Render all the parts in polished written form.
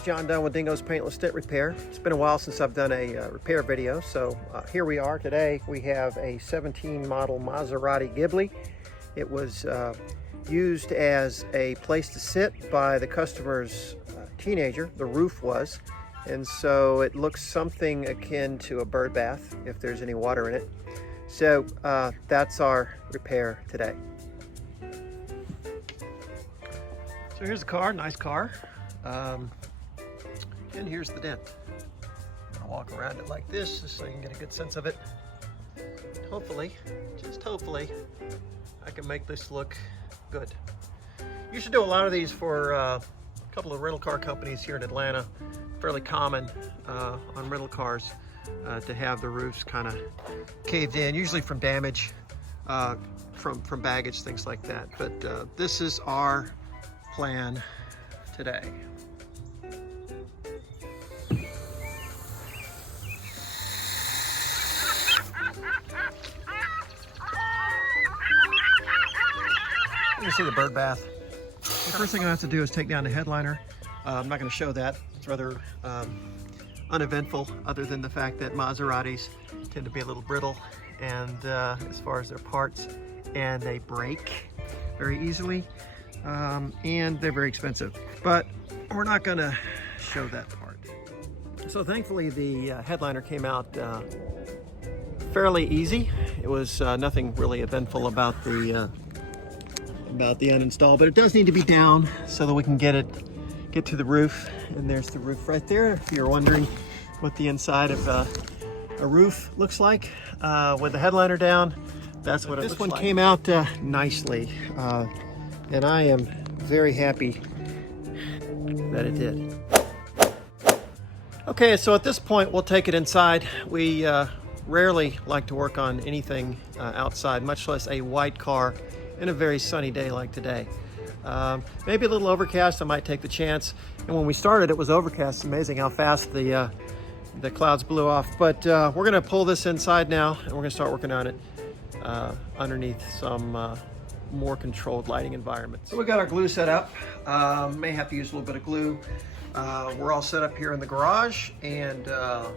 is John Dunn with Dingo's Paintless Dent Repair. It's been a while since I've done a repair video, so here we are today. We have a 17 model Maserati GHIBLI. It was used as a place to sit by the customer's teenager, the roof was, and so it looks something akin to a bird bath if there's any water in it. So that's our repair today. So here's the car, nice car. And here's the dent. I'll walk around it like this just so you can get a good sense of it. Hopefully, just hopefully, I can make this look good. You should do a lot of these for a couple of rental car companies here in Atlanta. Fairly common on rental cars to have the roofs kind of caved in, usually from damage, from baggage, things like that. But this is our plan today. You can see the bird bath. The first thing I have to do is take down the headliner. I'm not going to show that. It's rather uneventful, other than the fact that Maseratis tend to be a little brittle and as far as their parts, and they break very easily, and they're very expensive. But we're not going to show that part. So thankfully the headliner came out fairly easy. It was nothing really eventful about the uninstall, but it does need to be down so that we can get to the roof. And there's the roof right there. If you're wondering what the inside of a roof looks like with the headliner down, that's what it looks like. This one came out nicely, and I am very happy that it did. Okay, so at this point we'll take it inside. We rarely like to work on anything outside, much less a white car in a very sunny day like today. Maybe a little overcast, I might take the chance. And when we started, it was overcast. It's amazing how fast the clouds blew off. But we're gonna pull this inside now, and we're gonna start working on it underneath some more controlled lighting environments. So we got our glue set up. May have to use a little bit of glue. We're all set up here in the garage, and we're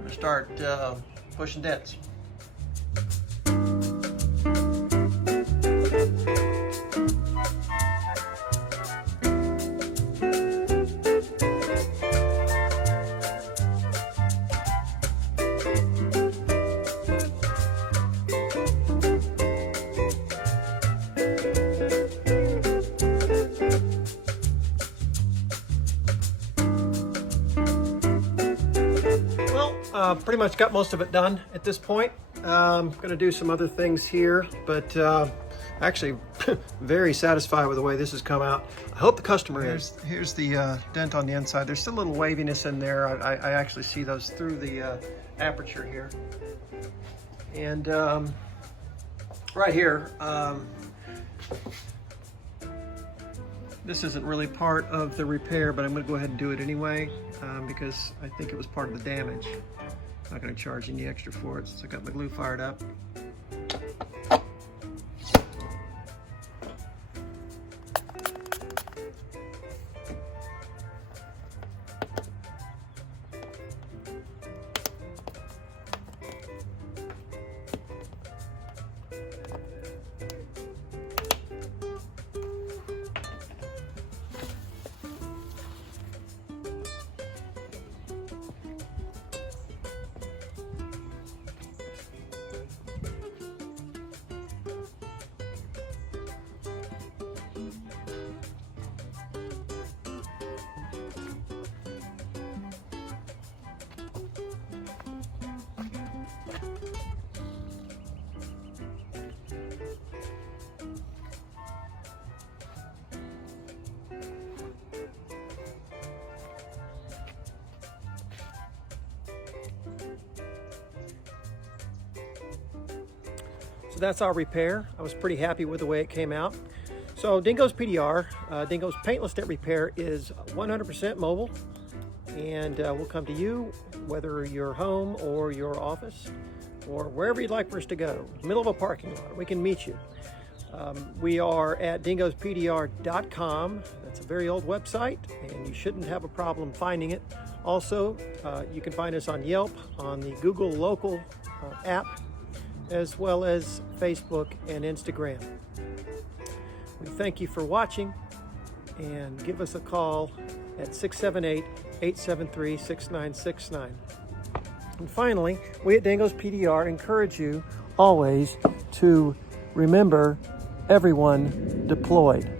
gonna start pushing dents. Pretty much got most of it done at this point. I'm going to do some other things here, but actually very satisfied with the way this has come out. I hope the customer is. Here's the dent on the inside. There's still a little waviness in there. I actually see those through the aperture here. And right here, this isn't really part of the repair, but I'm going to go ahead and do it anyway because I think it was part of the damage. I'm not going to charge any extra for it, so I got my glue fired up. So that's our repair. I was pretty happy with the way it came out. So Dingo's PDR, Dingo's Paintless Dent Repair, is 100% mobile, and we'll come to you, whether you're home or your office or wherever you'd like for us to go. Middle of a parking lot, we can meet you. We are at dingospdr.com. That's It's a very old website, and you shouldn't have a problem finding it. Also, you can find us on Yelp, on the Google Local app, as well as Facebook and Instagram. We thank you for watching, and give us a call at 678-873-6969. And finally, we at Dango's PDR encourage you always to remember everyone deployed.